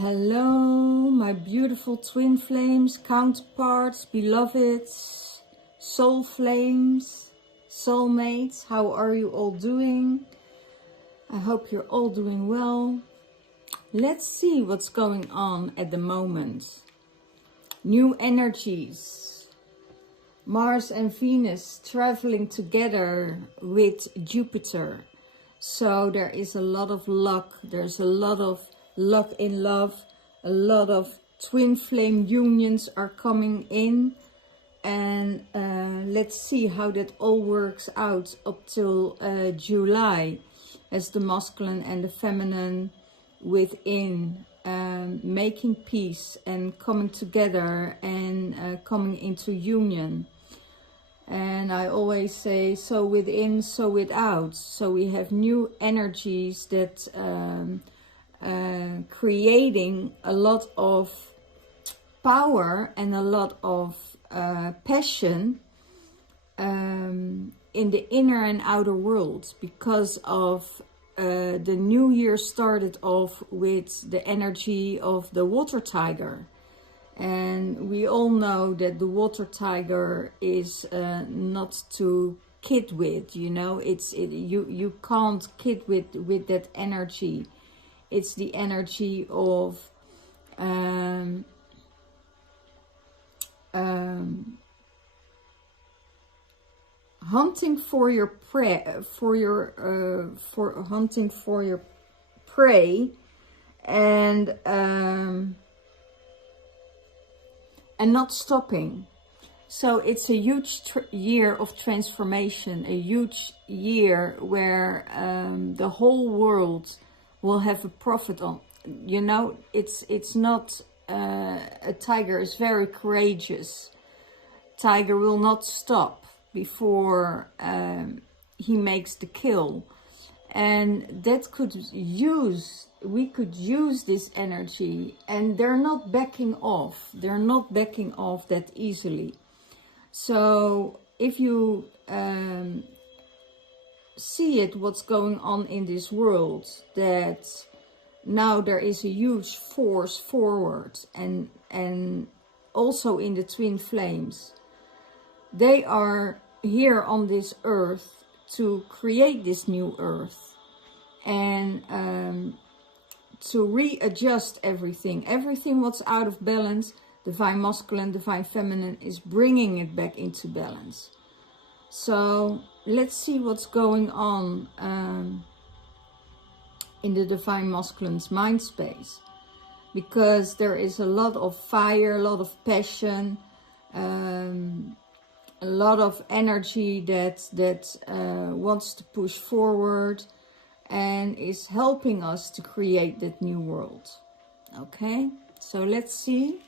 Hello, my beautiful twin flames, counterparts, beloveds, soul flames, soulmates. How are you all doing? I hope you're all doing well. Let's see what's going on at the moment. New energies. Mars and Venus traveling together with Jupiter. So there is a lot of luck. There's a lot of luck in love. A lot of twin flame unions are coming in. And let's see how that all works out up till July. As the masculine and the feminine within making peace and coming together and coming into union. And I always say, so within, so without. So we have new energies that creating a lot of power and a lot of passion in the inner and outer world, because of the new year started off with the energy of the water tiger. And we all know that the water tiger is not to kid with, you know. You can't kid with that energy. It's the energy of hunting for your prey, hunting for your prey, and not stopping. So it's a huge year of transformation, a huge year where the whole world will have a profit on. You know, it's not a tiger is very courageous. Tiger will not stop before he makes the kill, and that we could use this energy, and they're not backing off. They're not backing off that easily. So if you see it, what's going on in this world, that now there is a huge force forward, and also in the twin flames. They are here on this earth to create this new earth and to readjust everything. Everything what's out of balance, divine masculine, divine feminine, is bringing it back into balance. So let's see what's going on in the divine masculine's mind space, because there is a lot of fire, a lot of passion, a lot of energy that wants to push forward and is helping us to create that new world. Okay, so let's see.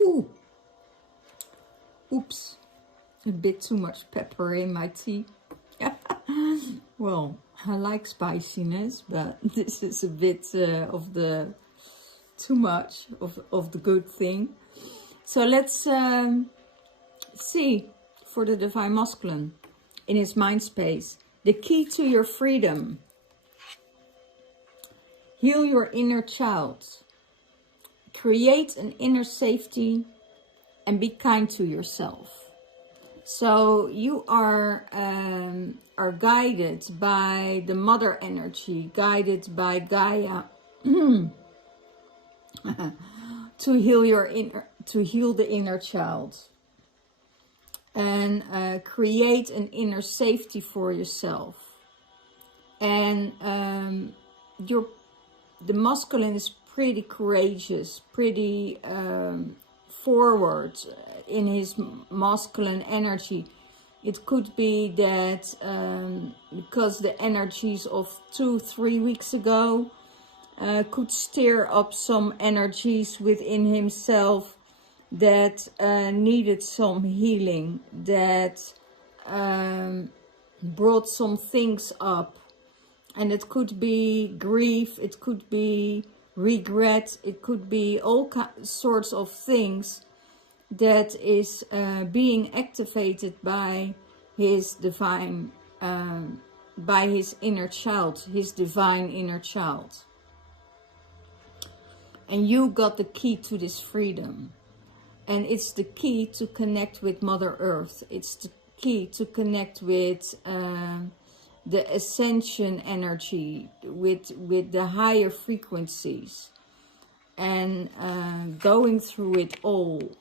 Ooh. Oops, a bit too much pepper in my tea. Well, I like spiciness, but this is a bit of the too much of the good thing. So let's see for the divine masculine in his mind space. The key to your freedom. Heal your inner child. Create an inner safety and be kind to yourself. So you are guided by the mother energy, guided by Gaia to heal the inner child and create an inner safety for yourself. And the masculine is pretty courageous, pretty forward in his masculine energy. It could be that because the energies of 2-3 weeks ago could stir up some energies within himself that needed some healing, that brought some things up. And it could be grief, it could be regret, it could be all sorts of things that is being activated by his divine by his inner child, his divine inner child. And you got the key to this freedom. And it's the key to connect with Mother Earth. It's the key to connect with the ascension energy, with the higher frequencies. And going through it all.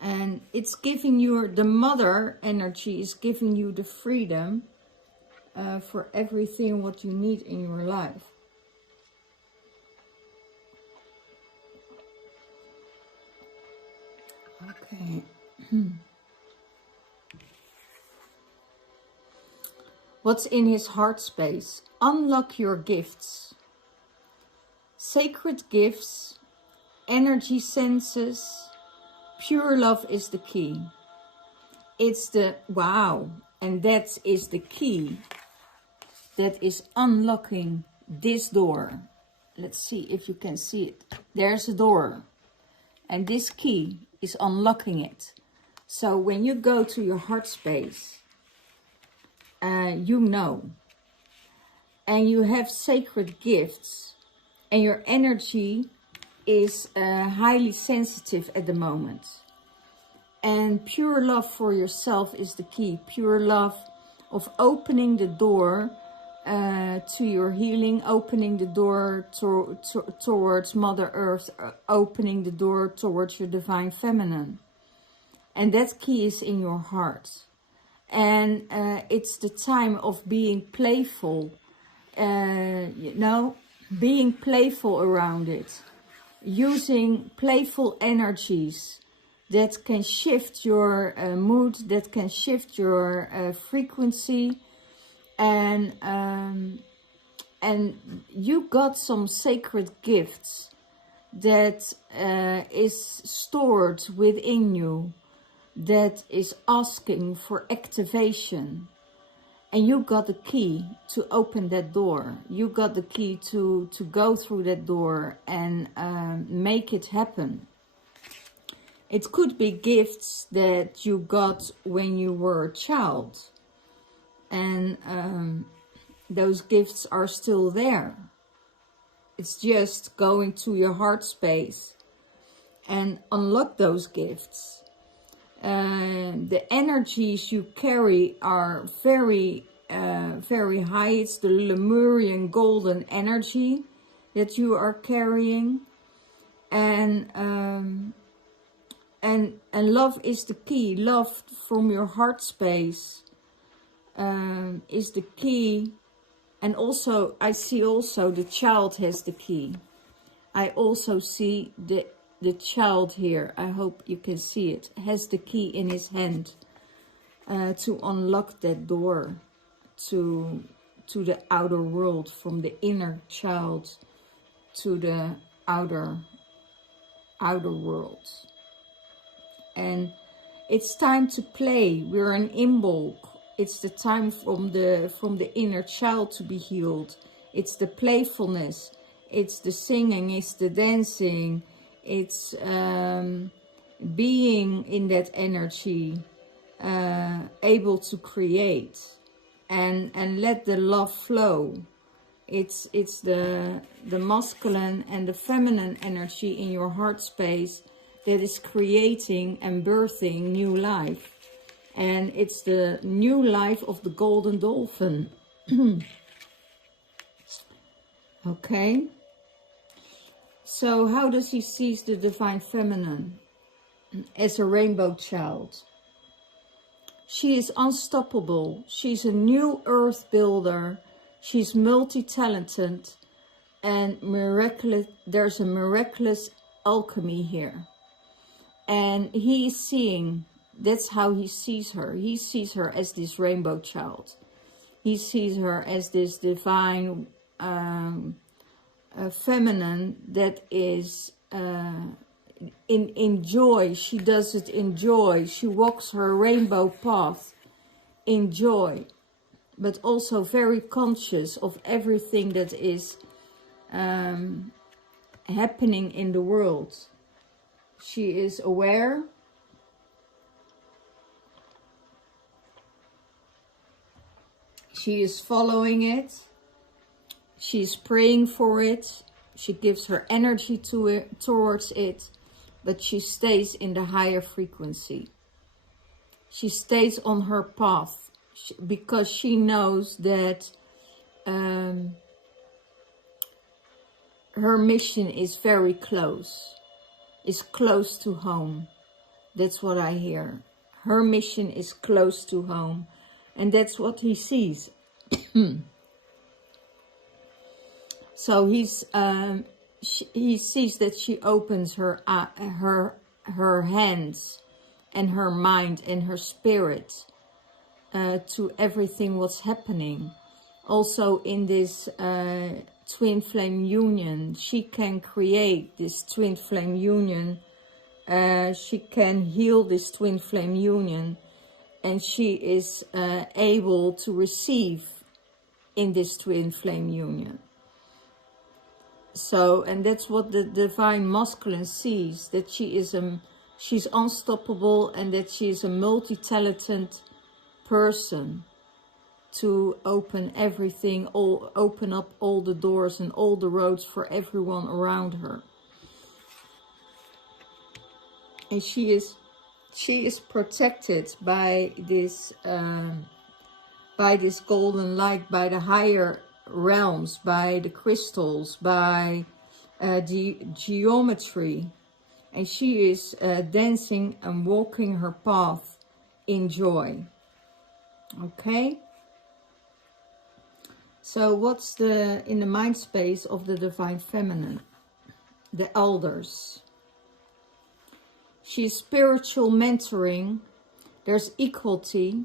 And it's giving you, the mother energy is giving you the freedom for everything what you need in your life. Okay. What's in his heart space? Unlock your gifts. Sacred gifts, energy senses, pure love is the key. It's the, wow, and that is the key that is unlocking this door. Let's see if you can see it. There's a door, and this key is unlocking it. So when you go to your heart space, you know, and you have sacred gifts, and your energy is highly sensitive at the moment. And pure love for yourself is the key. Pure love of opening the door to your healing, opening the door towards Mother Earth, opening the door towards your divine feminine. And that key is in your heart. And it's the time of being playful, you know, being playful around it, using playful energies that can shift your mood, that can shift your frequency, and you got some sacred gifts that is stored within you, that is asking for activation. And you got the key to open that door. You got the key to go through that door and make it happen. It could be gifts that you got when you were a child. And those gifts are still there. It's just going to your heart space and unlock those gifts. The energies you carry are very high. It's the Lemurian golden energy that you are carrying, and love is the key. Love from your heart space is the key. And also I see also the child has the key. I also see the child here, I hope you can see it, has the key in his hand to unlock that door to the outer world, from the inner child to the outer world. And it's time to play. We're an Imbolc. It's the time from the inner child to be healed. It's the playfulness. It's the singing. It's the dancing. It's being in that energy, able to create and let the love flow. It's the masculine and the feminine energy in your heart space that is creating and birthing new life. And it's the new life of the golden dolphin. Okay. So how does he seize the divine feminine? As a rainbow child. She is unstoppable. She's a new earth builder. She's multi-talented and miraculous. There's a miraculous alchemy here. And he is seeing, that's how he sees her. He sees her as this rainbow child. He sees her as this divine feminine that is in joy. She does it in joy. She walks her rainbow path in joy, but also very conscious of everything that is happening in the world. She is aware She is following it. She's praying for it. She gives her energy to it, towards it, but she stays in the higher frequency. She stays on her path because she knows that her mission is very close. Is close to home. That's what I hear. Her mission is close to home. And that's what he sees. So he sees that she opens her hands and her mind and her spirit to everything what's happening. Also in this twin flame union, she can create this twin flame union. She can heal this twin flame union, and she is able to receive in this twin flame union. So, and that's what the divine masculine sees, that she's unstoppable, and that she is a multi-talented person to open everything, open up all the doors and all the roads for everyone around her. And she is protected by this golden light, by the higher realms, by the crystals, by the geometry, and she is dancing and walking her path in joy. Okay, so what's in the mind space of the divine feminine? The elders. She's spiritual mentoring. There's equality,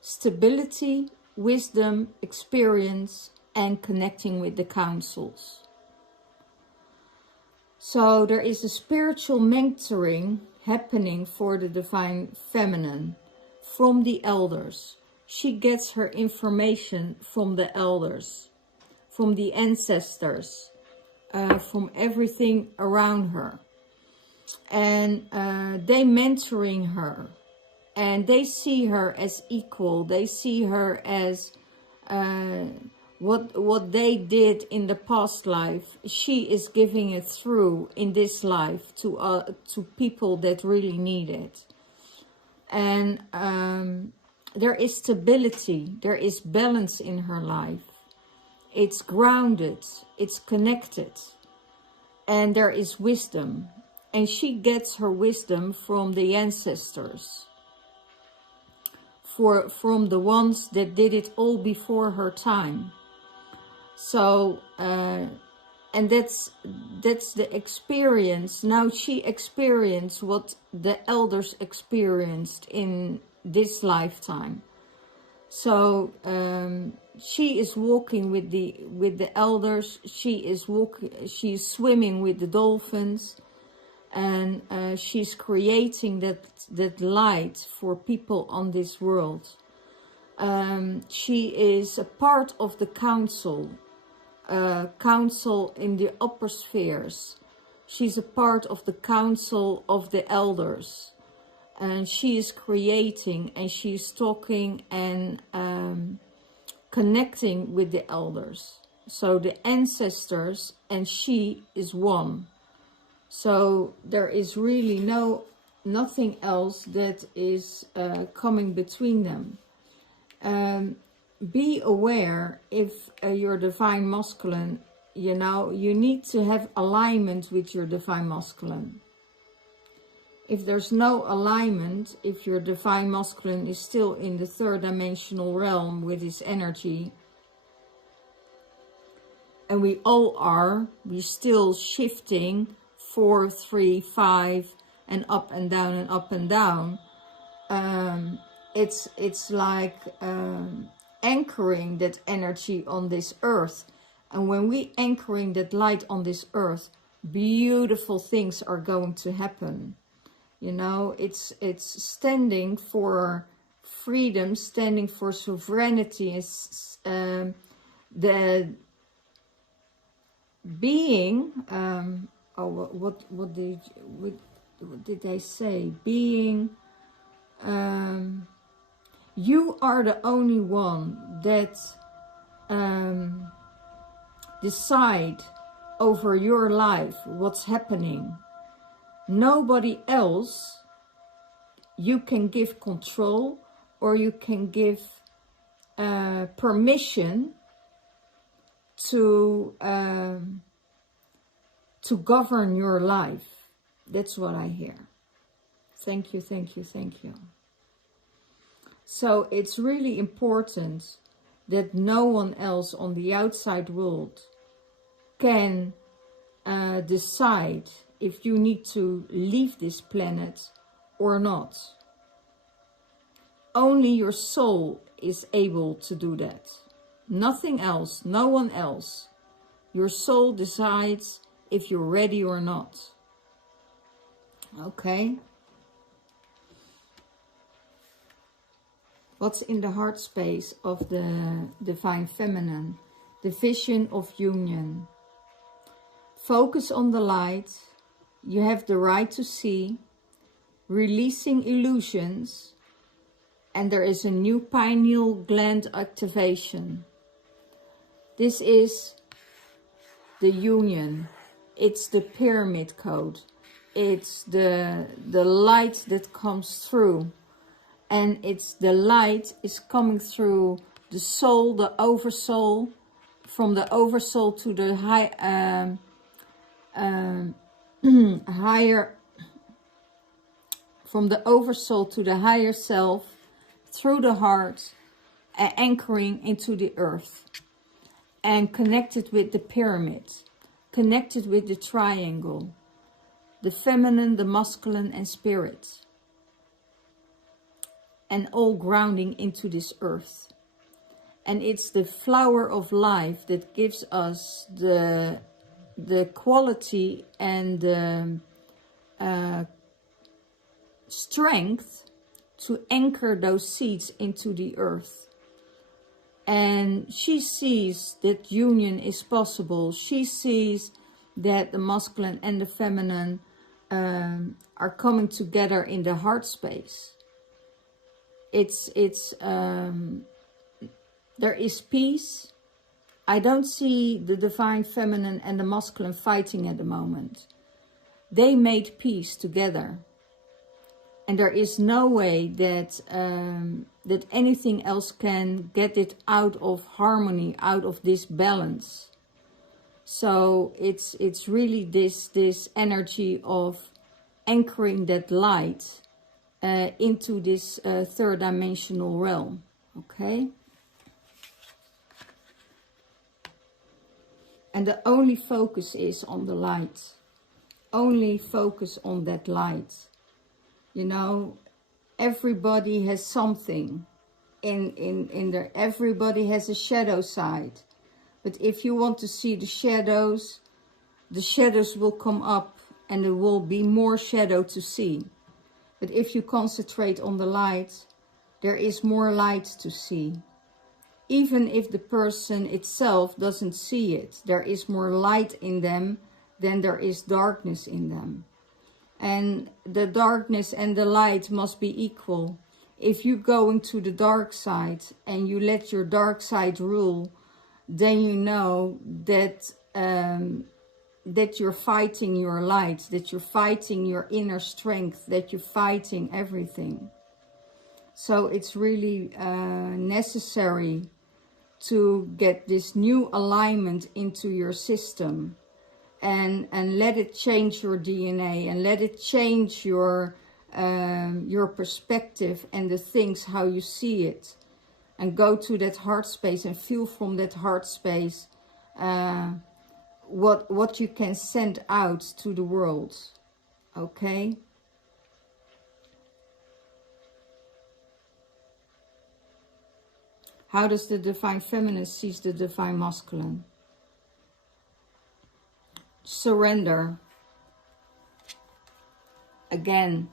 stability, wisdom, experience, and connecting with the counsels. So there is a spiritual mentoring happening for the divine feminine from the elders. She gets her information from the elders, from the ancestors, from everything around her. And they mentoring her, and they see her as equal. They see her as what they did in the past life, she is giving it through in this life to people that really need it. And there is stability, there is balance in her life. It's grounded, it's connected, and there is wisdom. And she gets her wisdom from the ancestors, from the ones that did it all before her time. So, and that's the experience. Now she experienced what the elders experienced in this lifetime. So she is walking with the elders. She's swimming with the dolphins, and she's creating that light for people on this world. She is a part of the council in the upper spheres. She's a part of the council of the elders, and she is creating, and she's talking and connecting with the elders. So the ancestors and she is one. So there is really nothing else that is coming between them. Be aware if your divine masculine, you need to have alignment with your divine masculine. If there's no alignment, if your divine masculine is still in the third dimensional realm with his energy, and we all are, we're still shifting 4, 3, 5, and up and down and up and down. It's like anchoring that energy on this earth. And when we anchoring that light on this earth, beautiful things are going to happen. It's standing for freedom, standing for sovereignty. It's the being. What did they say? Being. You are the only one that decide over your life, what's happening. Nobody else you can give control, or you can give permission to govern your life. That's what I hear. Thank you, thank you, thank you. So it's really important that no one else on the outside world can decide if you need to leave this planet or not. Only your soul is able to do that. Nothing else, no one else. Your soul decides if you're ready or not. Okay? What's in the heart space of the Divine Feminine? The vision of union. Focus on the light. You have the right to see. Releasing illusions. And there is a new pineal gland activation. This is the union. It's the pyramid code. It's the light that comes through. And it's the light is coming through the soul, the oversoul, from the oversoul to the higher, from the oversoul to the higher self, through the heart, anchoring into the earth, and connected with the pyramid, connected with the triangle, the feminine, the masculine, and spirit. And all grounding into this earth. And it's the flower of life that gives us the quality and the strength to anchor those seeds into the earth. And she sees that union is possible. She sees that the masculine and the feminine are coming together in the heart space. There is peace. I don't see the Divine Feminine and the masculine fighting at the moment. They made peace together. And there is no way that that anything else can get it out of harmony, out of this balance. So it's really this energy of anchoring that light into this third dimensional realm. Okay? And the only focus is on the light. Only focus on that light. You know, everybody has something in there. Everybody has a shadow side. But if you want to see the shadows will come up and there will be more shadow to see. But if you concentrate on the light, there is more light to see. Even if the person itself doesn't see it, there is more light in them than there is darkness in them. And the darkness and the light must be equal. If you go into the dark side and you let your dark side rule, then you know that that you're fighting your light, that you're fighting your inner strength, that you're fighting everything. So it's really necessary to get this new alignment into your system and let it change your DNA and let it change your perspective and the things, how you see it. And go to that heart space and feel from that heart space what you can send out to the world. Okay? How does the Divine Feminine see the Divine Masculine? Surrender. Again,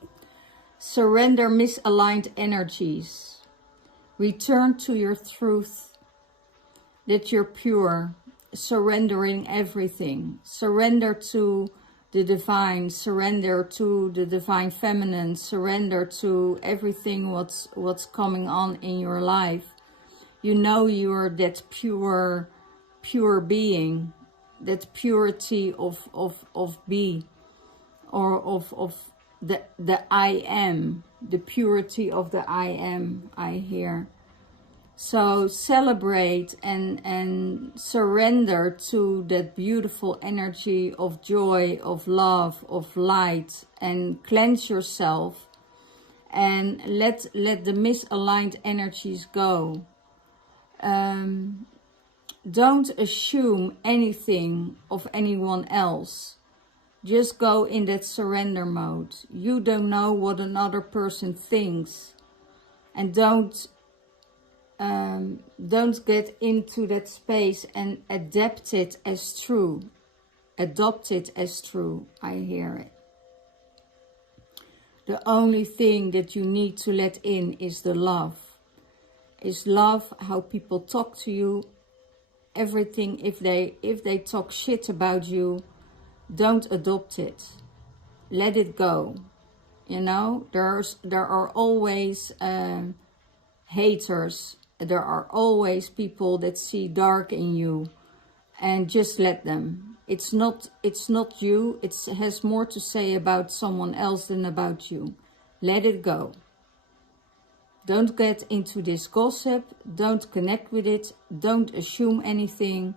surrender misaligned energies. Return to your truth, that you're pure, surrendering everything. Surrender to the divine, surrender to the Divine Feminine, surrender to everything what's coming on in your life. you know you're that pure being, that purity of be, or of the I am, the purity of the I am, I hear. So celebrate and surrender to that beautiful energy of joy, of love, of light, and cleanse yourself and let the misaligned energies go. Don't assume anything of anyone else. Just go in that surrender mode. You don't know what another person thinks, and don't get into that space and adapt it as true. Adopt it as true. I hear it. The only thing that you need to let in is the love. Is love how people talk to you. Everything, if they talk shit about you, don't adopt it. Let it go. You know, there are always haters. There are always people that see dark in you, and just let them. It's not you. It has more to say about someone else than about you. Let it go. Don't get into this gossip. Don't connect with it. Don't assume anything.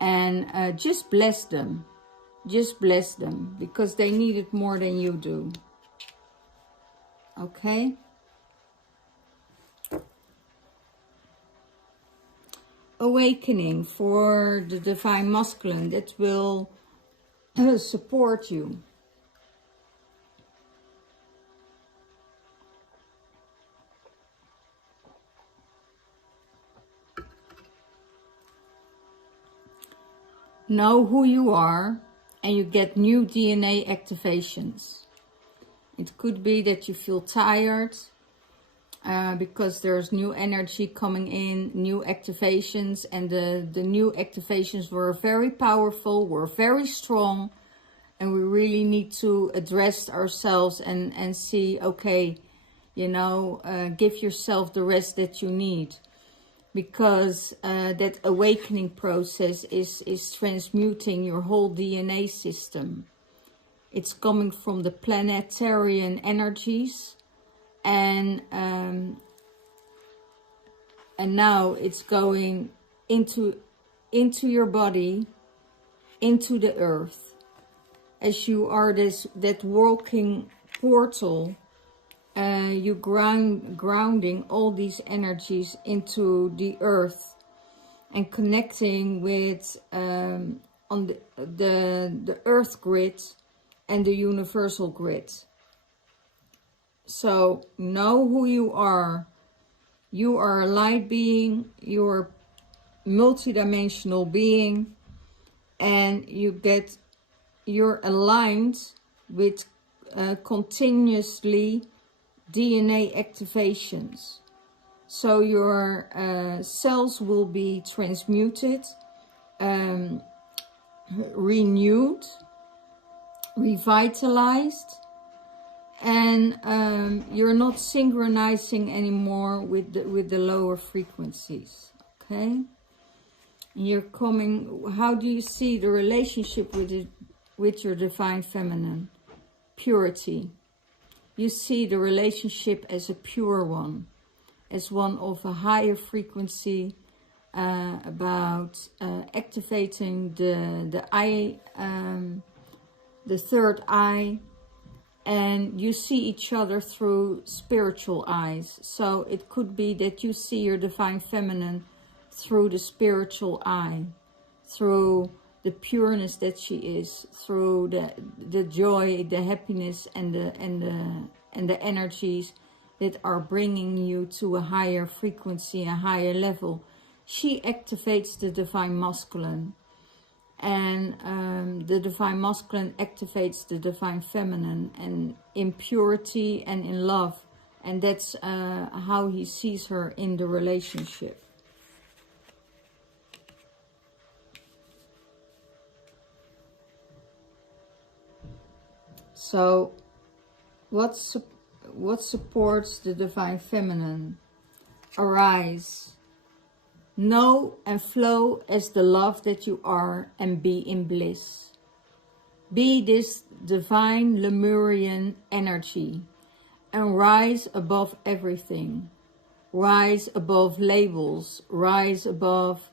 And just bless them. Just bless them, because they need it more than you do. Okay? Awakening for the Divine Masculine that will support you. Know who you are, and you get new DNA activations. It could be that you feel tired because there's new energy coming in, new activations, and the new activations were very powerful, were very strong, and we really need to address ourselves and see, okay, you know, give yourself the rest that you need. Because that awakening process is transmuting your whole DNA system. It's coming from the planetarian energies, and now it's going into your body, into the earth, as you are that walking portal. You grounding all these energies into the earth and connecting with on the earth grid and the universal grid. So know who you are. You are a light being, you're a multidimensional being, and you're aligned with continuously DNA activations. So your cells will be transmuted, renewed, revitalized, and you're not synchronizing anymore with the lower frequencies. Okay, you're coming. How do you see the relationship with your divine feminine? Purity. You see the relationship as a pure one, as one of a higher frequency, about activating the eye, the third eye, and you see each other through spiritual eyes. So it could be that you see your divine feminine through the spiritual eye, through the pureness that she is, through the joy, the happiness, and the energies that are bringing you to a higher frequency, a higher level. She activates the divine masculine, and the divine masculine activates the divine feminine, and in purity and in love, and that's how he sees her in the relationship. So what supports the divine feminine? Arise, Know and flow as the love that you are and be in bliss. Be this divine Lemurian energy and rise above everything. Rise above labels. Rise above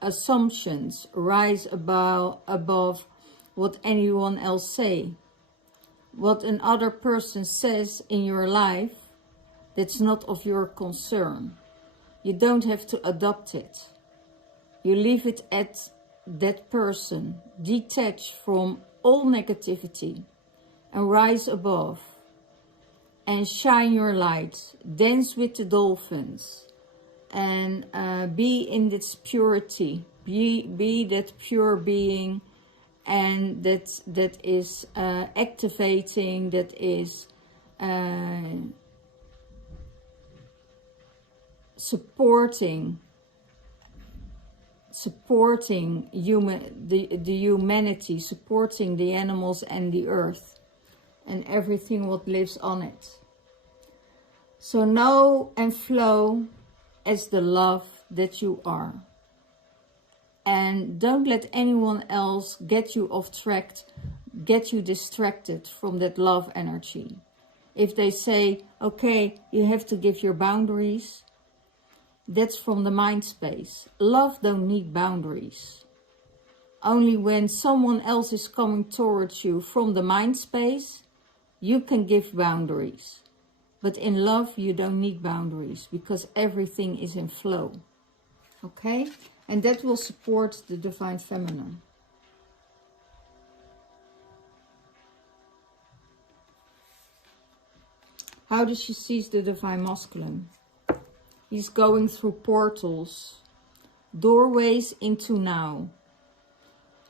assumptions. Rise above what anyone else say. What another person says in your life, that's not of your concern. You don't have to adopt it. You leave it at that person. Detach from all negativity and rise above. And shine your light. Dance with the dolphins. And be in this purity. Be that pure being. And that is activating. That is supporting the humanity, supporting the animals and the earth and everything what lives on it. So know and flow as the love that you are. And don't let anyone else get you off track, get you distracted from that love energy. If they say, okay, you have to give your boundaries, that's from the mind space. Love don't need boundaries. Only when someone else is coming towards you from the mind space, you can give boundaries. But in love, you don't need boundaries because everything is in flow. Okay? And that will support the Divine Feminine. How does she see the Divine Masculine? He's going through portals, doorways into now.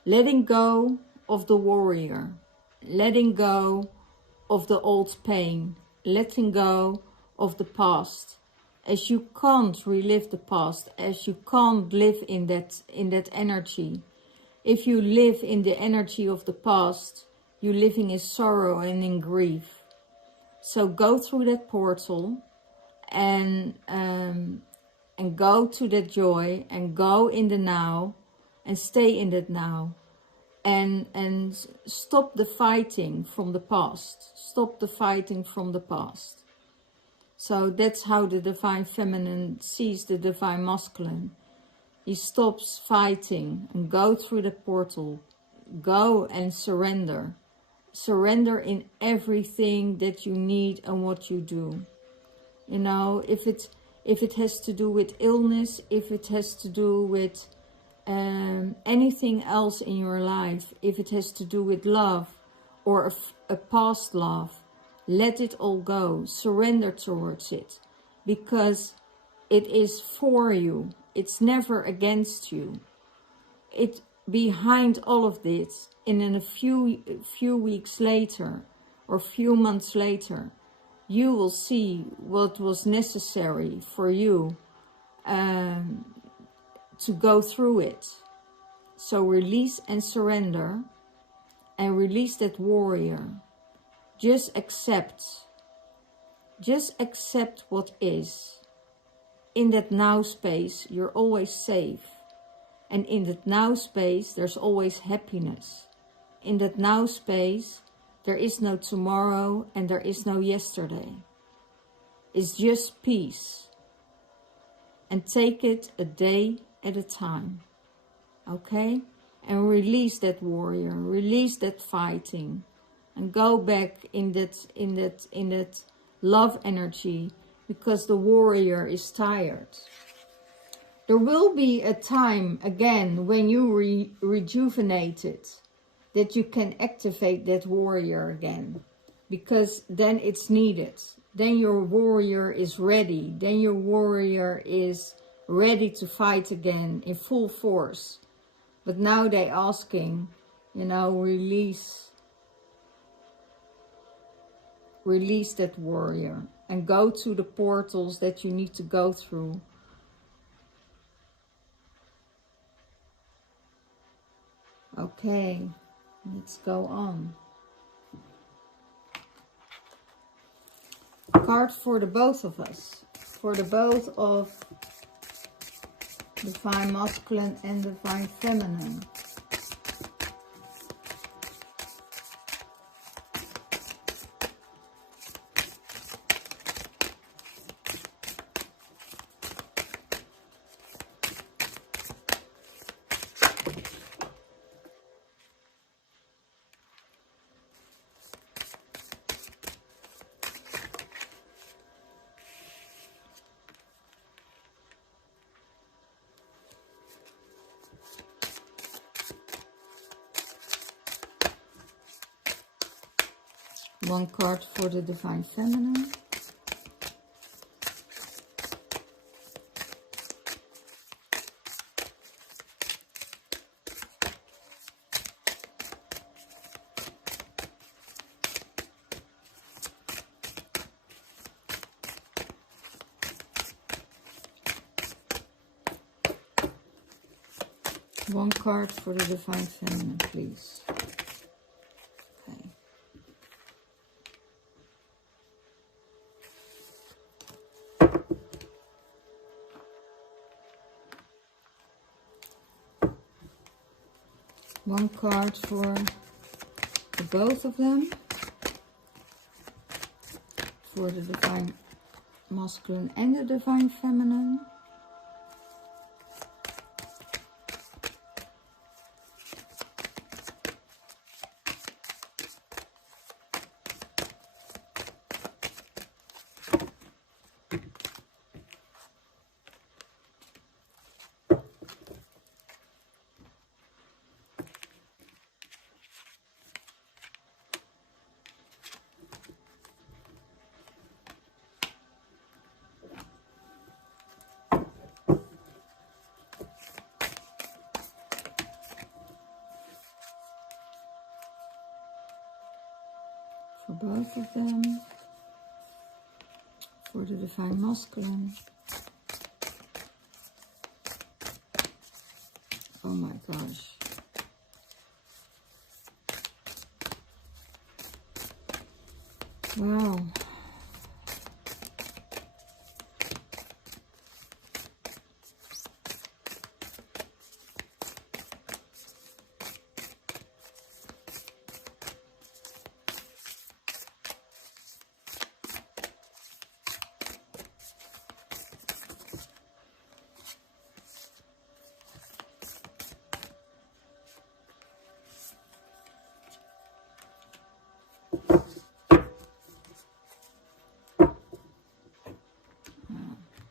Letting go of the warrior. Letting go of the old pain. Letting go of the past. As you can't relive the past, as you can't live in that energy. If you live in the energy of the past, you're living in sorrow and in grief. So go through that portal and go to that joy and go in the now and stay in that now. And stop the fighting from the past. Stop the fighting from the past. So that's how the Divine Feminine sees the Divine Masculine. He stops fighting and go through the portal. Go and surrender. Surrender in everything that you need and what you do. You know, if it has to do with illness, if it has to do with anything else in your life, if it has to do with love or a past love, let it all go. Surrender towards it, because it is for you. It's never against you. It behind all of this, and in a few weeks later or few months later, you will see what was necessary for you to go through it. So release and surrender, and release that warrior. Just accept what is. In that now space, you're always safe. And in that now space, there's always happiness. In that now space, there is no tomorrow and there is no yesterday. It's just peace. And take it a day at a time. Okay? And release that warrior. Release that fighting. And go back in that love energy, because the warrior is tired. There will be a time again when you rejuvenated, that you can activate that warrior again, because then it's needed. Then your warrior is ready. Then your warrior is ready to fight again in full force. But now they're asking, you know, release that warrior and go to the portals that you need to go through. Okay, let's go on. Card for the both of us. for the both of Divine Masculine and Divine Feminine. One card for the Divine Feminine. One card for the Divine Feminine, please. Okay. One card for the both of them. For the Divine Masculine and the Divine Feminine. For both of them, for the Divine Masculine. Oh my gosh. Wow.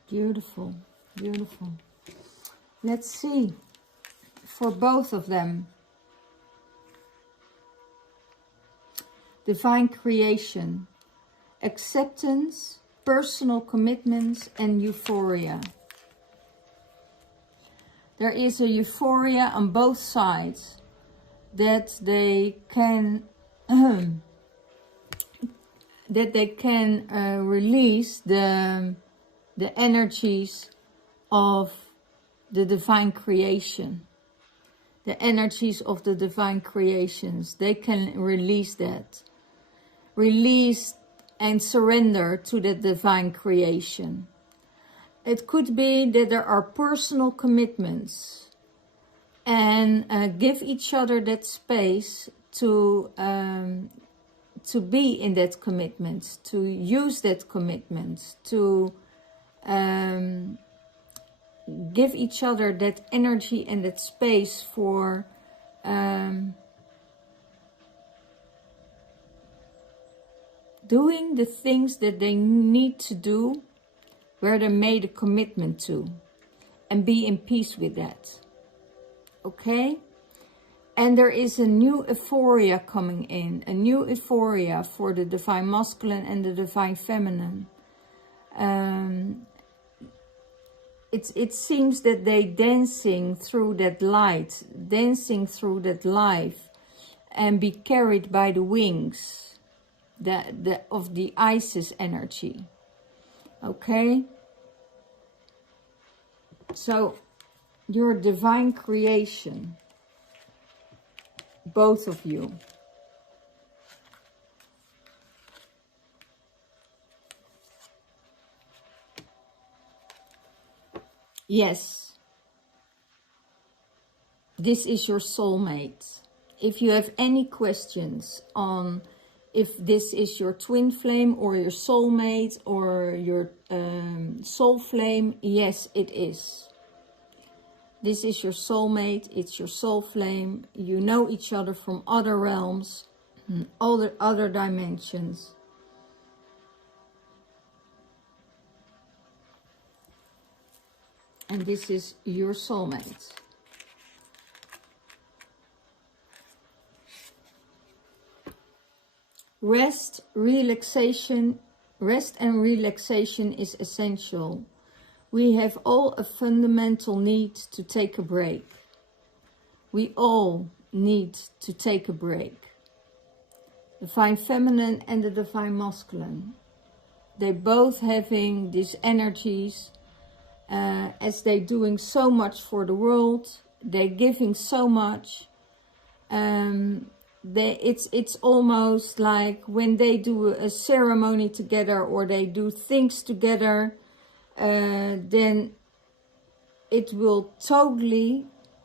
Beautiful, beautiful. Let's see for both of them. Divine creation, acceptance, personal commitments, and euphoria. There is a euphoria on both sides that they can release the energies of the divine creation. The energies of the divine creations. They can release that. Release and surrender to the divine creation. It could be that there are personal commitments. And give each other that space to be in that commitment. To use that commitment. To give each other that energy and that space for doing the things that they need to do, where they made a commitment to, and be in peace with that. Okay? And there is a new euphoria coming in, a new euphoria for the Divine Masculine and the Divine Feminine. It seems that they dancing through that light, dancing through that life, and be carried by the wings of the Isis energy. Okay? So, your divine creation, both of you. Yes, this is your soulmate. If you have any questions on if this is your twin flame or your soulmate or your soul flame, yes, it is. This is your soulmate, it's your soul flame. You know each other from other realms, other dimensions. And this is your soulmate. Rest and relaxation is essential. We have all a fundamental need to take a break. We all need to take a break. Divine Feminine and the Divine Masculine. They both having these energies as they're doing so much for the world. They're giving so much. It's almost like when they do a ceremony together or they do things together, then it will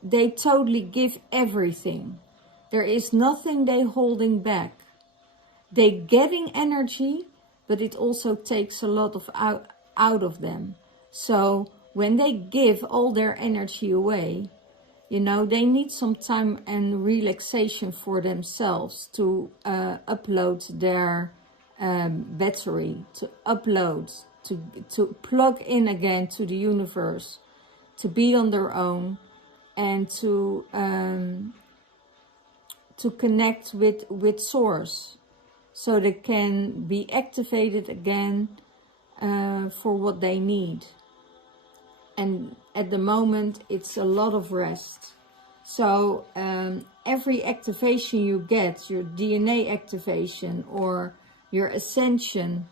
they totally give everything. There is nothing they holding back. They getting energy, but it also takes a lot of out of them. So when they give all their energy away, you know, they need some time and relaxation for themselves to upload their battery, to upload, to plug in again to the universe, to be on their own, and to connect with Source, so they can be activated again for what they need. And at the moment, it's a lot of rest. So every activation you get, your DNA activation or your ascension,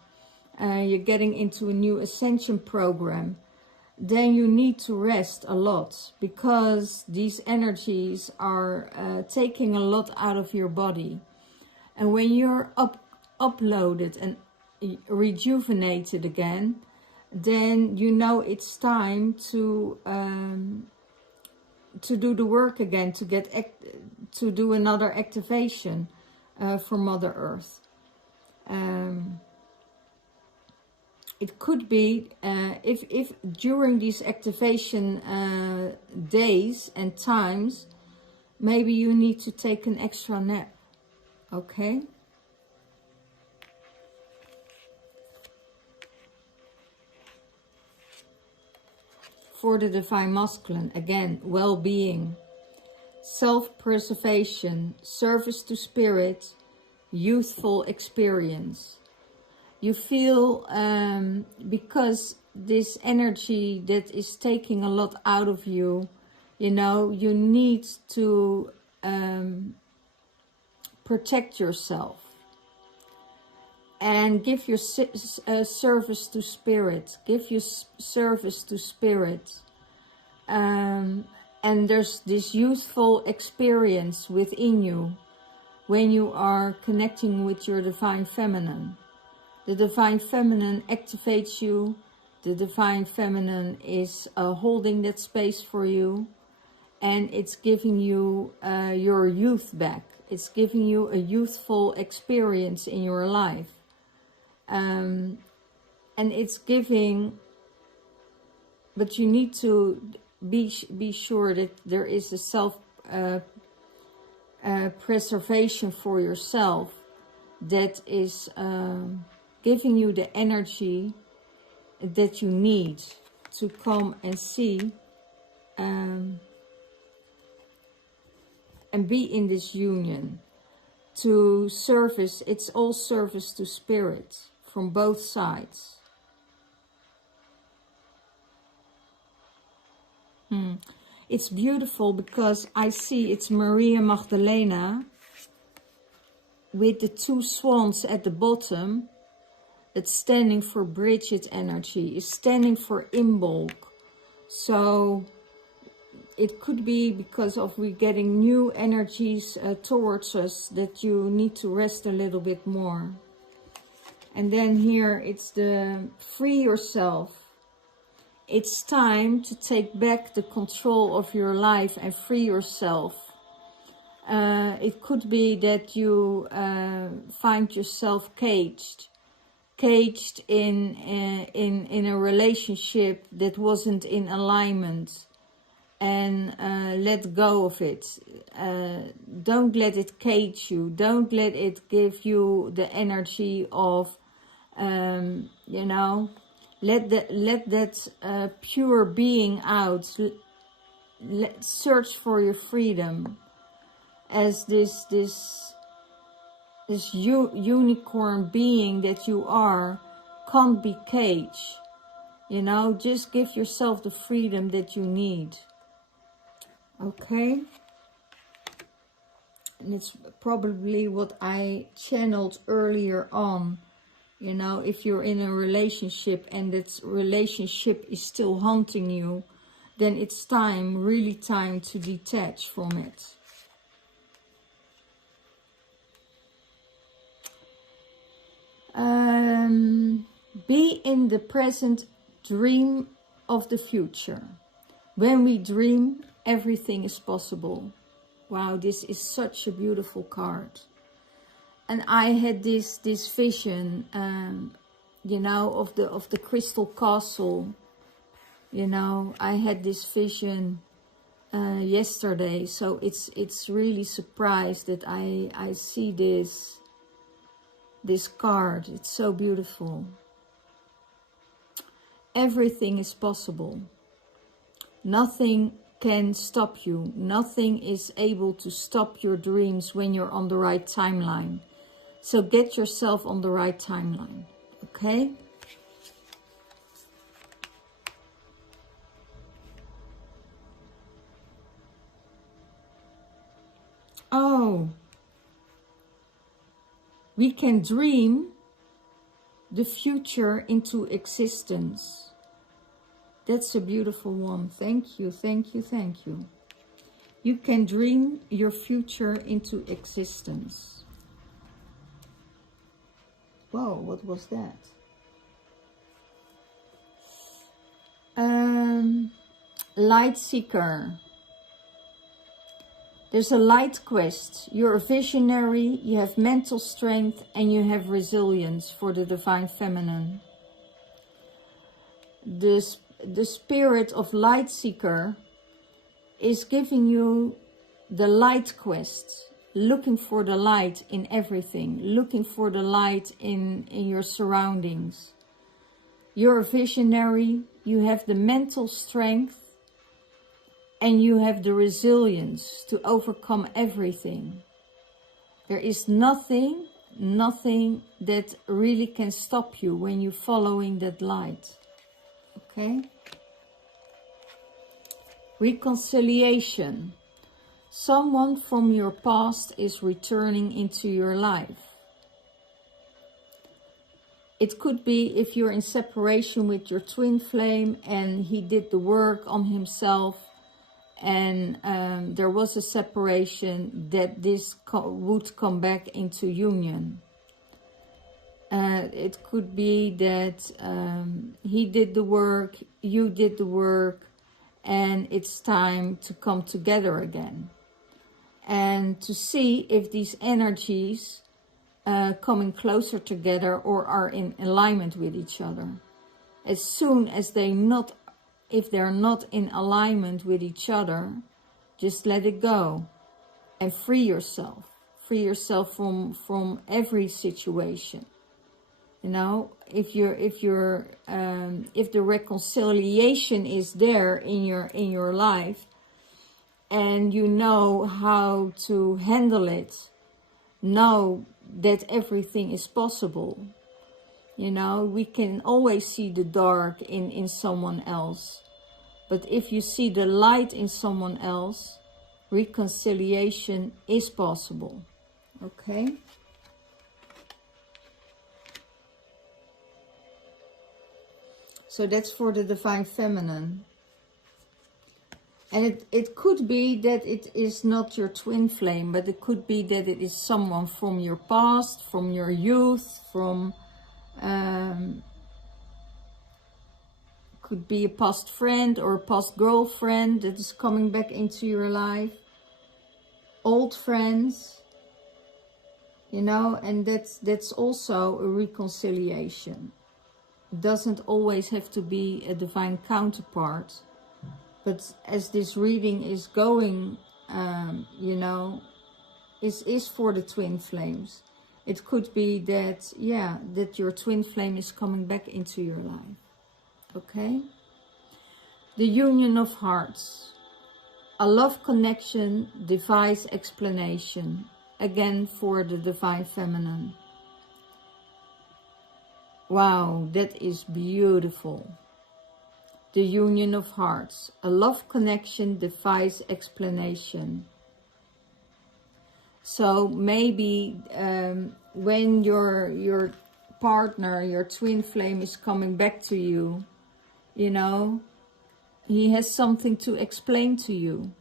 you're getting into a new ascension program, then you need to rest a lot, because these energies are taking a lot out of your body. And when you're uploaded and rejuvenated again, then you know it's time to do the work again, to do another activation for Mother Earth. It could be if during these activation days and times, maybe you need to take an extra nap. Okay. For the Divine Masculine, again, well-being, self-preservation, service to spirit, youthful experience. You feel, because this energy that is taking a lot out of you, you know, you need to protect yourself and give your service to spirit. Give your service to spirit. And there's this youthful experience within you when you are connecting with your Divine Feminine. The Divine Feminine activates you. The Divine Feminine is holding that space for you. And it's giving you your youth back. It's giving you a youthful experience in your life. And it's giving, but you need to be sure that there is a self preservation for yourself that is giving you the energy that you need to come and see and be in this union. To service, it's all service to spirit from both sides. It's beautiful because I see it's Maria Magdalena with the two swans at the bottom. It's standing for Bridget energy, is standing for Imbolc. So it could be because of we getting new energies towards us that you need to rest a little bit more. And then here it's the free yourself. it's time to take back the control of your life and free yourself. It could be that you find yourself caged in a relationship that wasn't in alignment, and let go of it. Don't let it cage you. Don't let it give you the energy of, you know, let that pure being out. Search for your freedom as this unicorn being that you are. Can't be caged, you know. Just give yourself the freedom that you need. Okay, and it's probably what I channeled earlier on. You know, if you're in a relationship and that relationship is still haunting you, then it's time, really time, to detach from it. Be in the present, dream of the future. When we dream, everything is possible. Wow, this is such a beautiful card. And I had this vision, you know, of the crystal castle. You know, I had this vision yesterday, so it's really surprised that I see this card. It's so beautiful. Everything is possible. Nothing can stop you. Nothing is able to stop your dreams when you're on the right timeline. So get yourself on the right timeline, okay? Oh, we can dream the future into existence. That's a beautiful one. Thank you, thank you, thank you. You can dream your future into existence. Whoa, what was that? Light seeker. There's a light quest. You're a visionary, you have mental strength, and you have resilience for the divine feminine. The spirit of light seeker is giving you the light quest, looking for the light in everything, looking for the light in your surroundings. You're a visionary, you have the mental strength, and you have the resilience to overcome everything. There is nothing that really can stop you when you're following that light. Okay? Reconciliation. Someone from your past is returning into your life. It could be if you're in separation with your twin flame and he did the work on himself, and there was a separation, that this would come back into union. It could be that he did the work, you did the work, and it's time to come together again. And to see if these energies coming closer together or are in alignment with each other. As soon as if they're not in alignment with each other, just let it go and free yourself. Free yourself from every situation. You know, if the reconciliation is there in your life, and you know how to handle it, know that everything is possible. You know, we can always see the dark in someone else, but if you see the light in someone else, reconciliation is possible. Okay. So that's for the divine feminine. And it could be that it is not your twin flame, but it could be that it is someone from your past, from your youth, from Could be a past friend or a past girlfriend that is coming back into your life. Old friends, you know, and that's also a reconciliation. It doesn't always have to be a divine counterpart. But as this reading is going, you know, is for the twin flames. It could be that, yeah, that your twin flame is coming back into your life. Okay? The union of hearts. A love connection defies explanation. Again, for the divine feminine. Wow, that is beautiful. The union of hearts. A love connection defies explanation. So maybe when your partner, your twin flame is coming back to you, you know, he has something to explain to you.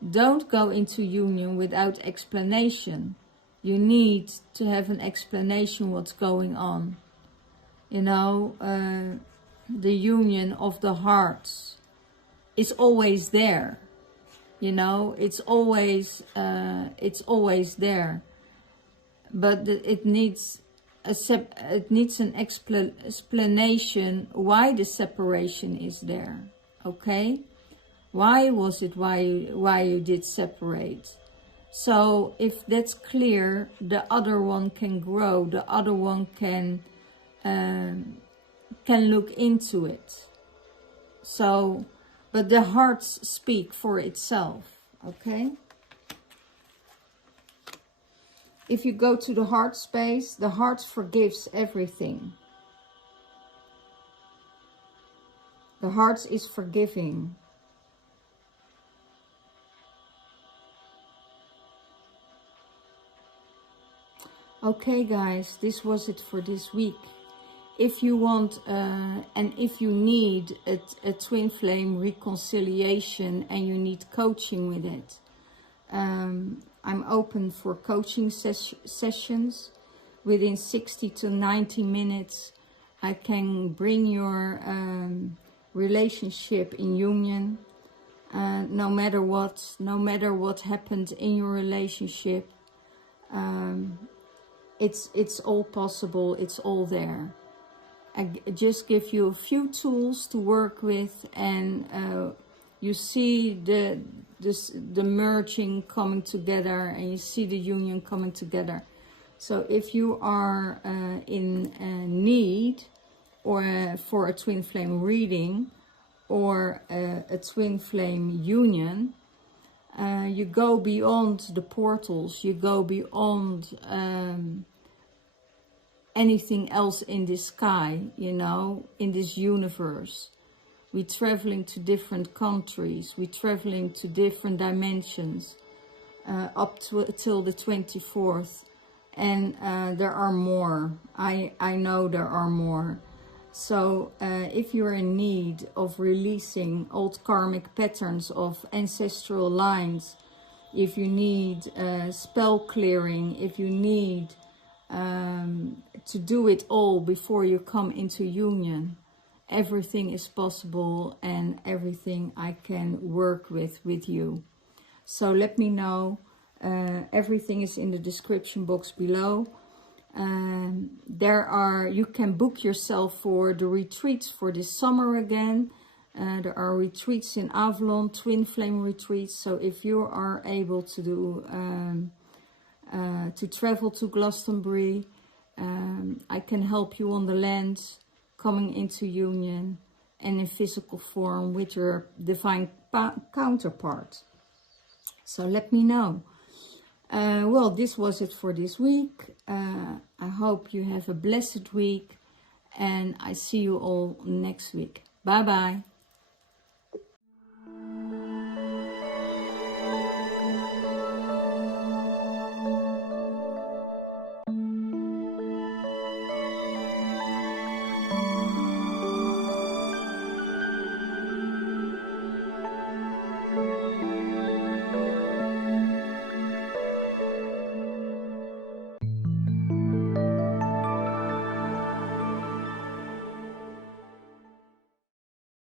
Don't go into union without explanation. You need to have an explanation what's going on. You know, the union of the hearts is always there. You know, it's always there. But it needs an explanation why the separation is there. Okay? Why was it why you did separate? So if that's clear, the other one can grow. The other one can look into it. So, but the hearts speak for itself. Okay? If you go to the heart space, the heart forgives everything. The heart is forgiving. Okay guys, this was it for this week. If you want and if you need a twin flame reconciliation and you need coaching with it, I'm open for coaching sessions. Within 60 to 90 minutes, I can bring your relationship in union. No matter what happened in your relationship, it's all possible. It's all there. I just give you a few tools to work with, and you see the merging coming together, and you see the union coming together. So if you are in need or for a twin flame reading or a twin flame union, you go beyond the portals, you go beyond anything else in this sky, you know, in this universe. We're traveling to different countries, we're traveling to different dimensions up till the 24th. And there are more. I know there are more. So if you're in need of releasing old karmic patterns of ancestral lines, if you need spell clearing, if you need to do it all before you come into union, everything is possible, and everything I can work with you. So let me know. Everything is in the description box below. You can book yourself for the retreats for this summer again. There are retreats in Avalon, twin flame retreats. So if you are able to do to travel to Glastonbury, I can help you on the land, coming into union and in physical form with your divine counterpart. So let me know. Well, this was it for this week. I hope you have a blessed week, and I see you all next week. Bye bye.